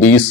20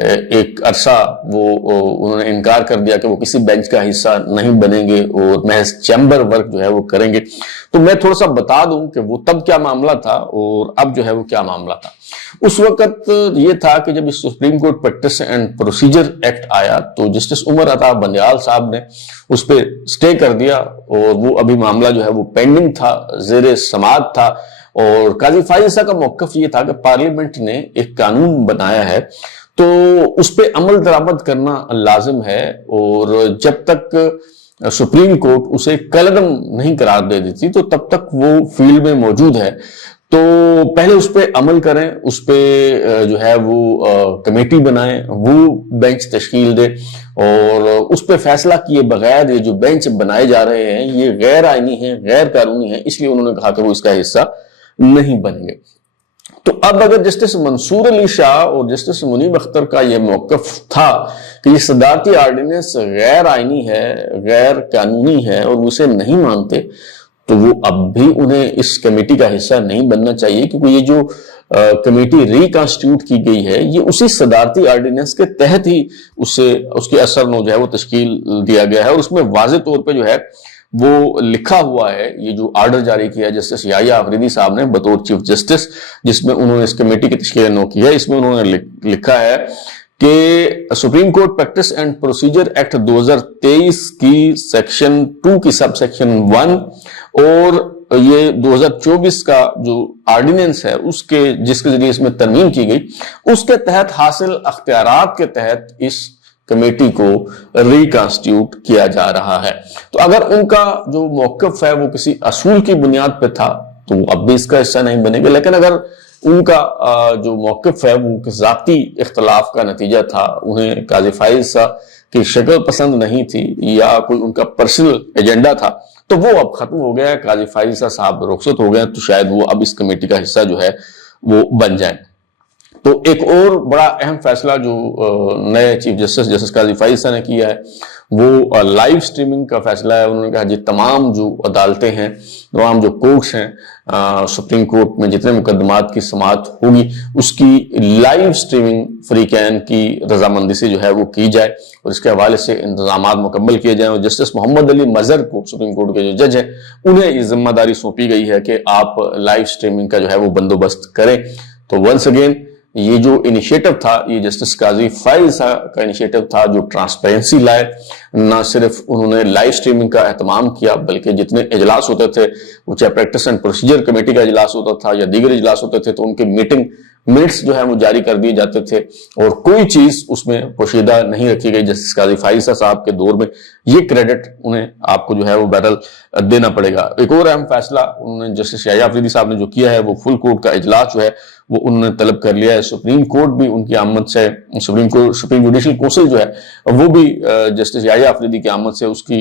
ایک عرصہ انہوں نے انکار کر دیا کہ وہ کسی بینچ کا حصہ نہیں بنیں گے اور محض چیمبر ورک جو ہے وہ کریں گے. تو میں تھوڑا سا بتا دوں کہ وہ تب کیا معاملہ تھا اور اب جو ہے وہ کیا معاملہ تھا. اس وقت یہ تھا کہ جب اس Supreme Court practice and procedure act آیا تو جسٹس عمر عطا بندیال صاحب نے اس پہ سٹے کر دیا اور وہ ابھی معاملہ جو ہے وہ پینڈنگ تھا, زیر سماعت تھا. اور قاضی فائز عیسیٰ کا موقف یہ تھا کہ پارلیمنٹ نے ایک قانون بنایا ہے تو اس پہ عمل درآمد کرنا لازم ہے, اور جب تک سپریم کورٹ اسے کالعدم نہیں قرار دے دیتی تو تب تک وہ فیلڈ میں موجود ہے. تو پہلے اس پہ عمل کریں, اس پہ جو ہے وہ کمیٹی بنائیں, وہ بینچ تشکیل دے, اور اس پہ فیصلہ کیے بغیر یہ جو بینچ بنائے جا رہے ہیں یہ غیر آئینی ہیں, غیر قانونی ہیں, اس لیے انہوں نے کہا کہ وہ اس کا حصہ نہیں بنیں گے. تو اب اگر جسٹس منصور علی شاہ اور جسٹس منیب اختر کا یہ موقف تھا کہ یہ صدارتی آرڈیننس غیر آئینی ہے, غیر قانونی ہے اور وہ اسے نہیں مانتے, تو وہ اب بھی انہیں اس کمیٹی کا حصہ نہیں بننا چاہیے, کیونکہ یہ جو کمیٹی ریکانسٹیٹیوٹ کی گئی ہے یہ اسی صدارتی آرڈیننس کے تحت ہی اس کے اثر میں جو ہے وہ تشکیل دیا گیا ہے. اور اس میں واضح طور پہ جو ہے وہ لکھا ہوا ہے, یہ جو آرڈر جاری کیا ہے جسٹس یحییٰ آفریدی صاحب نے بطور چیف جسٹس, جس میں انہوں نے اس کمیٹی کی تشکیل نو کی ہے, اس میں انہوں نے لکھا ہے کہ supreme Court practice and procedure act 2023 کی سیکشن 2 کی سب سیکشن 1 اور یہ 2024 کا جو آرڈیننس ہے اس کے جس کے ذریعے اس میں ترمیم کی گئی, اس کے تحت حاصل اختیارات کے تحت اس کمیٹی کو ریکانسٹیٹیوٹ کیا جا رہا ہے. تو اگر ان کا جو موقف ہے وہ کسی اصول کی بنیاد پہ تھا تو وہ اب بھی اس کا حصہ نہیں بنے گا, لیکن اگر ان کا جو موقف ہے وہ ذاتی اختلاف کا نتیجہ تھا, انہیں قاضی فائز عیسیٰ کی شکل پسند نہیں تھی یا کوئی ان کا پرسنل ایجنڈا تھا, تو وہ اب ختم ہو گیا, قاضی فائز عیسیٰ صاحب رخصت ہو گئے, تو شاید وہ اب اس کمیٹی کا حصہ جو ہے وہ بن جائیں. تو ایک اور بڑا اہم فیصلہ جو نئے چیف جسٹس قاضی فائز عیسیٰ نے کیا ہے وہ لائیو سٹریمنگ کا فیصلہ ہے. انہوں نے کہا جی تمام جو عدالتیں ہیں, تمام جو کورٹس ہیں, سپریم کورٹ میں جتنے مقدمات کی سماعت ہوگی اس کی لائیو سٹریمنگ فریقین کی رضامندی سے جو ہے وہ کی جائے, اور اس کے حوالے سے انتظامات مکمل کیے جائیں. اور جسٹس محمد علی مظہر کو, سپریم کورٹ کے جو جج ہیں, انہیں یہ ذمہ داری سونپی گئی ہے کہ آپ لائیو سٹریمنگ کا جو ہے وہ بندوبست کریں. تو ونس اگین یہ جو انیشیٹو تھا یہ جسٹس قاضی فائز عیسیٰ کا انیشیٹو تھا جو ٹرانسپیرنسی لائے. نہ صرف انہوں نے لائیو سٹریمنگ کا اہتمام کیا بلکہ جتنے اجلاس ہوتے تھے وہ چاہے پریکٹس اینڈ پروسیجر کمیٹی کا اجلاس ہوتا تھا یا دیگر اجلاس ہوتے تھے تو ان کے میٹنگ منٹس جو ہے وہ جاری کر دیے جاتے تھے اور کوئی چیز اس میں پوشیدہ نہیں رکھی گئی. جسٹس قاضی فائز عیسیٰ صاحب کے دور میں یہ کریڈٹ انہیں آپ کو جو ہے وہ بہرحال دینا پڑے گا. ایک اور اہم فیصلہ انہوں نے جسٹس یحییٰ آفریدی صاحب نے جو کیا ہے وہ فل کورٹ کا اجلاس جو ہے وہ انہوں نے طلب کر لیا ہے. سپریم کورٹ بھی ان کی آمد سے, سپریم جوڈیشل کونسل جو ہے وہ بھی جسٹس یحییٰ آفریدی کی آمد سے اس کی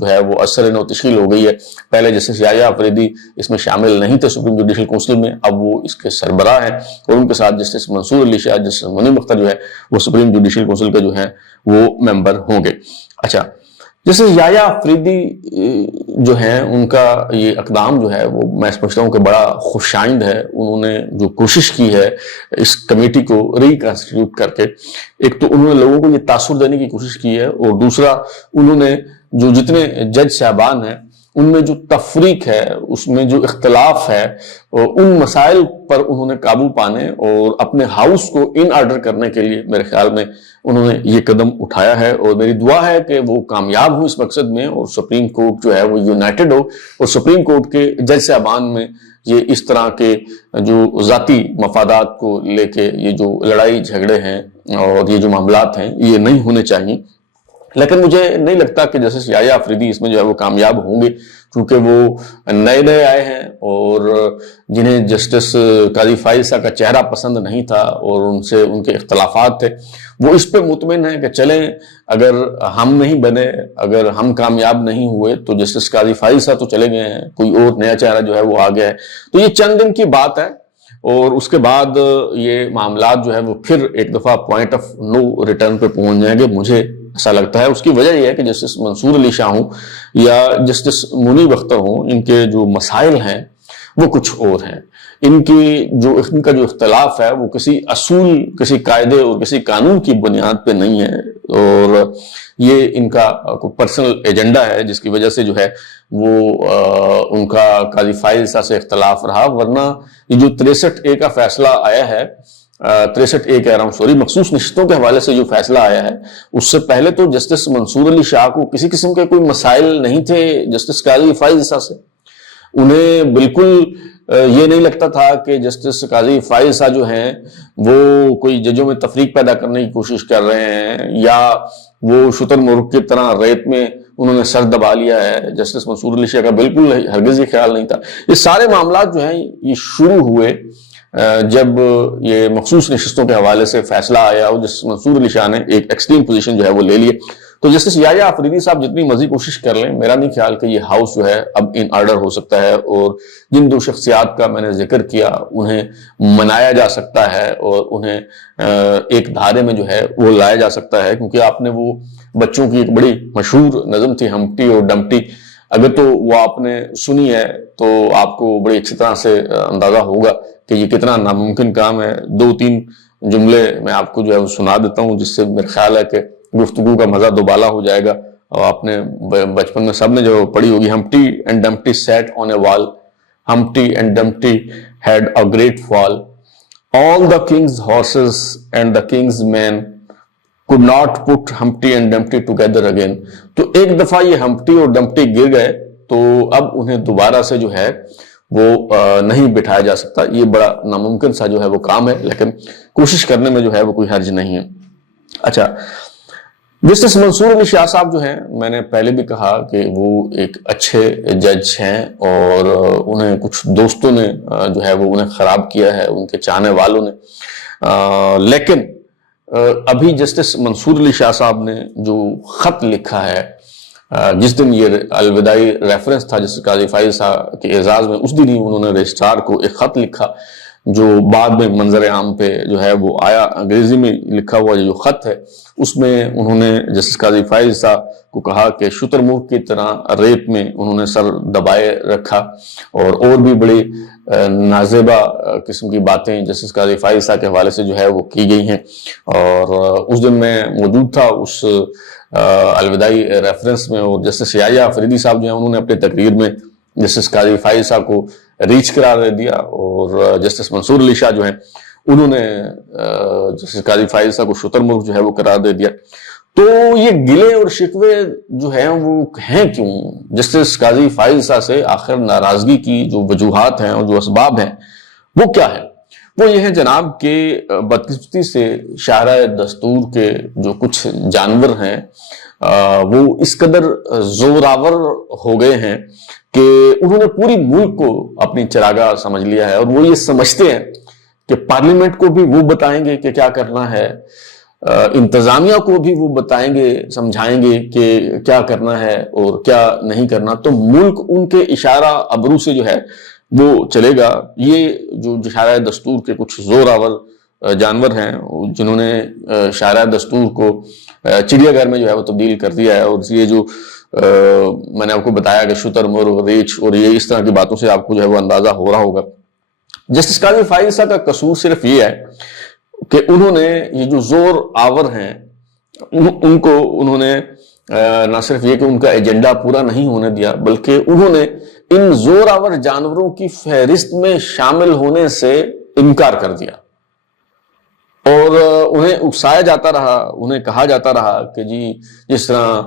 جو ہے وہ اثر نو تشکیل ہو گئی ہے. پہلے جسٹس یحییٰ آفریدی اس میں شامل نہیں تھے سپریم جوڈیشل کونسل میں, اب وہ اس کے سربراہ ہیں, اور ان کے ساتھ جسٹس منصور علی شاہ, جسٹس منیب اختر جو ہے وہ سپریم جوڈیشل کونسل کے جو ہیں وہ ممبر ہوں گے. اچھا, جیسے یحییٰ آفریدی جو ہیں ان کا یہ اقدام جو ہے وہ میں سمجھتا ہوں کہ بڑا خوش آئند ہے. انہوں نے جو کوشش کی ہے اس کمیٹی کو ریکنسٹیٹیوٹ کر کے, ایک تو انہوں نے لوگوں کو یہ تاثر دینے کی کوشش کی ہے, اور دوسرا انہوں نے جو جتنے جج صاحبان ہیں ان میں جو تفریق ہے, اس میں جو اختلاف ہے, ان مسائل پر انہوں نے قابو پانے اور اپنے ہاؤس کو ان آرڈر کرنے کے لیے میرے خیال میں انہوں نے یہ قدم اٹھایا ہے. اور میری دعا ہے کہ وہ کامیاب ہوں اس مقصد میں, اور سپریم کورٹ جو ہے وہ یونائٹڈ ہو, اور سپریم کورٹ کے جج صاحبان میں یہ اس طرح کے جو ذاتی مفادات کو لے کے یہ جو لڑائی جھگڑے ہیں اور یہ جو معاملات ہیں یہ نہیں ہونے چاہیے. لیکن مجھے نہیں لگتا کہ جسٹس یحییٰ آفریدی اس میں جو ہے وہ کامیاب ہوں گے, کیونکہ وہ نئے آئے ہیں اور جنہیں جسٹس قاضی فائز عیسیٰ کا چہرہ پسند نہیں تھا اور ان سے ان کے اختلافات تھے, وہ اس پہ مطمئن ہیں کہ چلیں اگر ہم نہیں بنے, اگر ہم کامیاب نہیں ہوئے تو جسٹس قاضی فائز عیسیٰ تو چلے گئے ہیں, کوئی اور نیا چہرہ جو ہے وہ آ گیا ہے. تو یہ چند دن کی بات ہے, اور اس کے بعد یہ معاملات جو ہے وہ پھر ایک دفعہ پوائنٹ آف نو ریٹرن پہ پہنچ جائیں گے, مجھے ایسا لگتا ہے. اس کی وجہ یہ ہے کہ جسٹس منصور علی شاہ ہوں یا جسٹس منیب اختر ہوں, ان کے جو مسائل ہیں وہ کچھ اور ہیں. ان کا جو اختلاف ہے وہ کسی اصول، کسی قاعدے اور کسی قانون کی بنیاد پہ نہیں ہے، اور یہ ان کا کوئی پرسنل ایجنڈا ہے جس کی وجہ سے جو ہے وہ ان کا قاضی فائز عیسیٰ سے اختلاف رہا. ورنہ یہ جو 63A کا فیصلہ آیا ہے، 63A کہہ رہا ہوں سوری، مخصوص نشستوں کے حوالے سے جو فیصلہ آیا ہے، اس سے پہلے تو جسٹس منصور علی شاہ کو کسی قسم کے کوئی مسائل نہیں تھے جسٹس قاضی فائز عیسیٰ سے. انہیں بالکل یہ نہیں لگتا تھا کہ جسٹس قاضی فائز عیسیٰ جو ہیں وہ کوئی ججوں میں تفریق پیدا کرنے کی کوشش کر رہے ہیں، یا وہ شتر مرغ کی طرح ریت میں انہوں نے سر دبا لیا ہے. جسٹس منصور علی شاہ کا بالکل ہرگز یہ خیال نہیں تھا. یہ سارے معاملات جو ہیں یہ شروع ہوئے جب یہ مخصوص نشستوں کے حوالے سے فیصلہ آیا اور جسٹس منصور علی شاہ نے ایک ایکسٹریم پوزیشن جو ہے وہ لے لیے. تو جسٹس یحییٰ آفریدی صاحب جتنی مرضی کوشش کر لیں، میرا نہیں خیال کہ یہ ہاؤس جو ہے اب ان آرڈر ہو سکتا ہے، اور جن دو شخصیات کا میں نے ذکر کیا انہیں منایا جا سکتا ہے اور انہیں ایک دھارے میں جو ہے وہ لایا جا سکتا ہے. کیونکہ آپ نے وہ بچوں کی ایک بڑی مشہور نظم تھی ہمٹی اور ڈمٹی، اگر تو وہ آپ نے سنی ہے تو آپ کو بڑی اچھی طرح سے اندازہ ہوگا کہ یہ کتنا ناممکن کام ہے. 2-3 جملے میں آپ کو جو ہے وہ سنا دیتا ہوں، جس سے میرا خیال ہے کہ گفتگو کا مزہ دوبالا ہو جائے گا. اور آپ نے بچپن میں سب نے جو پڑھی ہوگی، ہمٹی and Dumpty sat on a wall, Humpty and Dumpty had a great fall, all the king's horses and the king's men could not put Humpty and Dumpty together again. تو ایک دفعہ یہ ہمپٹی اور ڈمپٹی گر گئے تو اب انہیں دوبارہ سے جو ہے وہ نہیں بٹھایا جا سکتا. یہ بڑا ناممکن سا جو ہے وہ کام ہے، لیکن کوشش کرنے میں جو ہے وہ کوئی حرج نہیں ہے. اچھا، جسٹس منصور علی شاہ صاحب جو ہیں، میں نے پہلے بھی کہا کہ وہ ایک اچھے جج ہیں، اور انہیں کچھ دوستوں نے جو ہے وہ انہیں خراب کیا ہے، ان کے چاہنے والوں نے. لیکن ابھی جسٹس منصور علی شاہ صاحب نے جو خط لکھا ہے، جس دن یہ الوداعی ریفرنس تھا جسٹس قاضی فائز عیسیٰ کے اعزاز میں، اس دن ہی انہوں نے رجسٹرار کو ایک خط لکھا جو بعد میں منظر عام پہ جو ہے وہ آیا. انگریزی میں لکھا ہوا جو خط ہے، اس میں انہوں نے جسٹس قاضی فائز عیسیٰ کو کہا کہ شتر مرغ کی طرح ریت میں انہوں نے سر دبائے رکھا، اور بھی بڑی نازیبا قسم کی باتیں جسٹس قاضی فائز عیسیٰ کے حوالے سے جو ہے وہ کی گئی ہیں. اور اس دن میں موجود تھا اس الوداعی ریفرنس میں، اور جسٹس یحییٰ آفریدی صاحب جو ہیں انہوں نے اپنے تقریر میں جسٹس قاضی فائز عیسیٰ کو ریچ قرار دے دیا، اور جسٹس منصور علی شاہ جو ہیں انہوں نے جسٹس قاضی فائز عیسیٰ کو شتر مرغ جو ہے وہ قرار دے دیا. تو یہ گلے اور شکوے جو ہیں وہ ہیں کیوں جسٹس قاضی فائز عیسیٰ سے؟ آخر ناراضگی کی جو وجوہات ہیں اور جو اسباب ہیں وہ کیا ہے؟ وہ یہ ہے جناب کہ بدقسمتی سے شاہراہ دستور کے جو کچھ جانور ہیں وہ اس قدر زوراور ہو گئے ہیں کہ انہوں نے پوری ملک کو اپنی چراگاہ سمجھ لیا ہے، اور وہ یہ سمجھتے ہیں کہ پارلیمنٹ کو بھی وہ بتائیں گے کہ کیا کرنا ہے، انتظامیہ کو بھی وہ بتائیں گے، سمجھائیں گے کہ کیا کرنا ہے اور کیا نہیں کرنا، تو ملک ان کے اشارہ ابرو سے جو ہے وہ چلے گا. یہ جو شاہراہ دستور کے کچھ زوراور جانور ہیں جنہوں نے شاہراہ دستور کو چڑیا گھر میں جو ہے وہ تبدیل کر دیا ہے، اور یہ جو میں نے آپ کو بتایا کہ شتر مرغ، ریچھ اور یہ اس طرح کی باتوں سے آپ کو جو ہے وہ اندازہ ہو رہا ہوگا. جسٹس قاضی فائز عیسیٰ کا قصور صرف یہ ہے کہ انہوں نے یہ جو زور آور ہیں ان کو انہوں نے نہ صرف یہ کہ ان کا ایجنڈا پورا نہیں ہونے دیا، بلکہ انہوں نے ان زور آور جانوروں کی فہرست میں شامل ہونے سے انکار کر دیا، اور انہیں اکسایا جاتا رہا، انہیں کہا جاتا رہا کہ جی جس طرح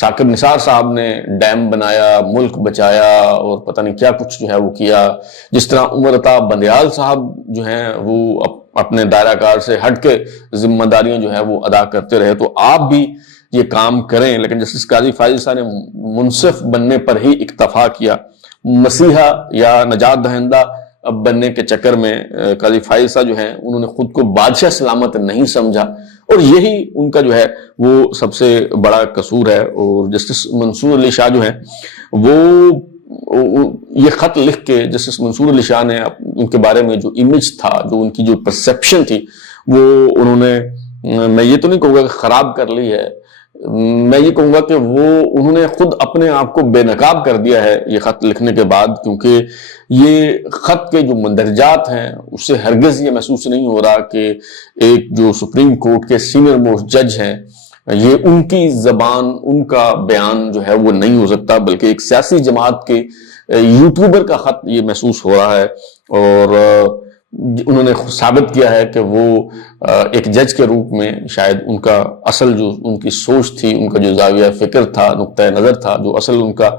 ثاقب نثار صاحب نے ڈیم بنایا، ملک بچایا اور پتہ نہیں کیا کچھ جو ہے وہ کیا، جس طرح عمر عطا بندیال صاحب جو ہیں وہ اپنے دائرہ کار سے ہٹ کے ذمہ داریاں جو ہے وہ ادا کرتے رہے، تو آپ بھی یہ کام کریں. لیکن جسٹس قاضی فائز عیسیٰ نے منصف بننے پر ہی اکتفا کیا. مسیحا یا نجات دہندہ بننے کے چکر میں قاضی فائز عیسیٰ جو ہیں انہوں نے خود کو بادشاہ سلامت نہیں سمجھا، اور یہی ان کا جو ہے وہ سب سے بڑا قصور ہے. اور جسٹس منصور علی شاہ جو ہیں وہ یہ خط لکھ کے جسٹس منصور علی شاہ نے ان کے بارے میں جو امیج تھا، جو ان کی جو پرسیپشن تھی، وہ انہوں نے میں یہ تو نہیں کہوں گا کہ خراب کر لی ہے، میں یہ کہوں گا کہ انہوں نے خود اپنے آپ کو بے نقاب کر دیا ہے یہ خط لکھنے کے بعد، کیونکہ یہ خط کے جو مندرجات ہیں اس سے ہرگز یہ محسوس نہیں ہو رہا کہ ایک جو سپریم کورٹ کے سینئر موسٹ جج ہیں یہ ان کی زبان، ان کا بیان جو ہے وہ نہیں ہو سکتا، بلکہ ایک سیاسی جماعت کے یوٹیوبر کا خط یہ محسوس ہو رہا ہے۔ اور انہوں نے ثابت کیا ہے کہ وہ ایک جج کے روپ میں شاید ان کا اصل جو ان کی سوچ تھی، ان کا جو زاویہ فکر تھا، نقطہ نظر تھا، جو اصل ان کا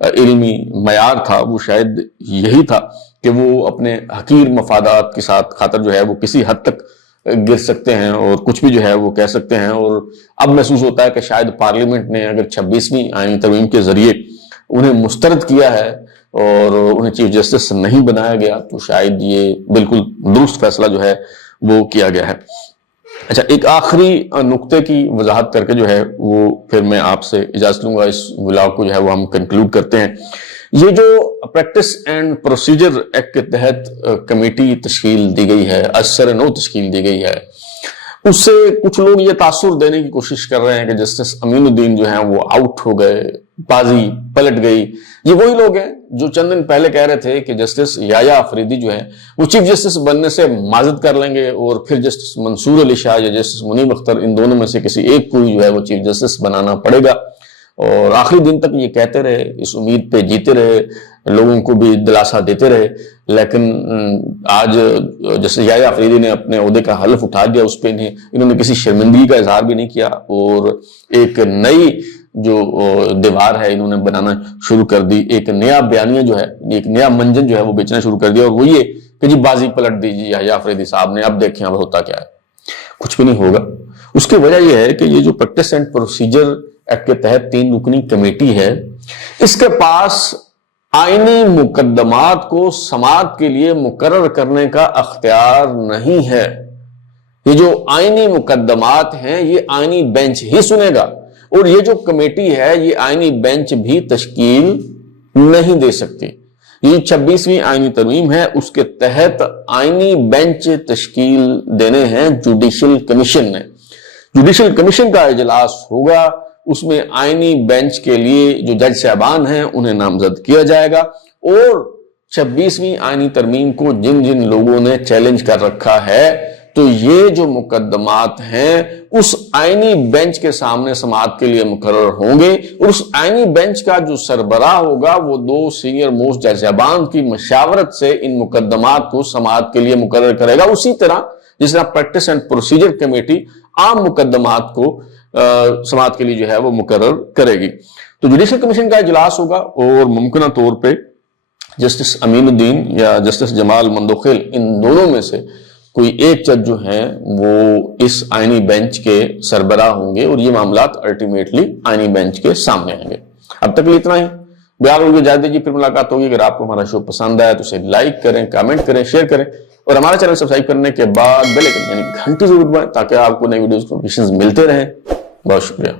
علمی معیار تھا، وہ شاید یہی تھا کہ وہ اپنے حقیر مفادات کے ساتھ خاطر جو ہے وہ کسی حد تک گر سکتے ہیں اور کچھ بھی جو ہے وہ کہہ سکتے ہیں۔ اور اب محسوس ہوتا ہے کہ شاید پارلیمنٹ نے اگر 26ویں آئینی ترمیم کے ذریعے انہیں مسترد کیا ہے اور انہیں چیف جسٹس نہیں بنایا گیا تو شاید یہ بالکل درست فیصلہ جو ہے وہ کیا گیا ہے۔ اچھا، ایک آخری نقطے کی وضاحت کر کے جو ہے وہ پھر میں آپ سے اجازت لوں گا، اس ولاگ کو جو ہے وہ ہم کنکلوڈ کرتے ہیں۔ یہ جو پریکٹس اینڈ پروسیجر ایکٹ کے تحت کمیٹی تشکیل دی گئی ہے، اثر نو تشکیل دی گئی ہے، اس سے کچھ لوگ یہ تاثر دینے کی کوشش کر رہے ہیں کہ جسٹس امین الدین جو ہیں وہ آؤٹ ہو گئے، بازی پلٹ گئی۔ یہ وہی لوگ ہیں جو چند دن پہلے کہہ رہے تھے کہ جسٹس یحییٰ آفریدی جو ہیں وہ چیف جسٹس بننے سے معذرت کر لیں گے اور پھر جسٹس منصور علی شاہ یا جسٹس منیب اختر، ان دونوں میں سے کسی ایک کو جو ہے وہ چیف جسٹس بنانا پڑے گا۔ اور آخری دن تک یہ کہتے رہے، اس امید پہ جیتے رہے، لوگوں کو بھی دلاسا دیتے رہے، لیکن آج جیسے یحییٰ آفریدی نے اپنے عہدے کا حلف اٹھا دیا، اس پہ انہوں نے کسی شرمندگی کا اظہار بھی نہیں کیا اور ایک نئی جو دیوار ہے انہوں نے بنانا شروع کر دی، ایک نیا بیانیہ جو ہے، ایک نیا منجن جو ہے وہ بیچنا شروع کر دیا، اور وہ یہ کہ جی بازی پلٹ دیجیے یحییٰ آفریدی صاحب نے، اب دیکھیں اب ہوتا کیا ہے۔ کچھ بھی نہیں ہوگا۔ اس کی وجہ یہ ہے کہ یہ جو پریکٹس اینڈ پروسیجر ایکٹ کے تحت 3 رکنی کمیٹی ہے، اس کے پاس آئینی مقدمات کو سماعت کے لیے مقرر کرنے کا اختیار نہیں ہے۔ یہ جو آئینی مقدمات ہیں یہ آئینی بینچ ہی سنے گا، اور یہ جو کمیٹی ہے یہ آئینی بینچ بھی تشکیل نہیں دے سکتی۔ یہ 26ویں آئینی ترمیم ہے، اس کے تحت آئینی بینچ تشکیل دینے ہیں جوڈیشل کمیشن نے۔ جوڈیشل کمیشن کا اجلاس ہوگا، اس میں آئینی بینچ کے لیے جو جج صاحبان ہیں انہیں نامزد کیا جائے گا، اور 26ویں آئینی ترمیم کو جن جن لوگوں نے چیلنج کر رکھا ہے تو یہ جو مقدمات ہیں اس آئینی بینچ کے سامنے سماعت کے لیے مقرر ہوں گے، اور اس آئینی بینچ کا جو سربراہ ہوگا وہ 2 سینئر موسٹ جج صاحبان کی مشاورت سے ان مقدمات کو سماعت کے لیے مقرر کرے گا، اسی طرح جس طرح پریکٹس اینڈ پروسیجر کمیٹی عام مقدمات کو سماعت کے لیے جو ہے وہ مقرر کرے گی۔ تو جوڈیشل کمیشن کا اجلاس ہوگا اور ممکنہ طور پہ جسٹس امین الدین یا جسٹس جمال مندوخیل، ان دونوں میں سے کوئی ایک جج جو ہیں وہ اس آئینی بینچ کے سربراہ ہوں گے، اور یہ معاملات الٹیمیٹلی آئینی بینچ کے سامنے آئیں گے۔ اب تک اتنا ہی، بیان ہوگی اجازت دیجیے، پھر ملاقات ہوگی۔ اگر آپ کو ہمارا شو پسند آیا تو اسے لائک کریں، کامنٹ کریں، شیئر کریں، اور ہمارا چینل سبسکرائب کرنے کے بعد بیل آئکن یعنی گھنٹی ضرور دبائیں تاکہ آپ کو نئی ویڈیوز نوٹیفکیشنز ملتے رہیں۔ بہت شکریہ۔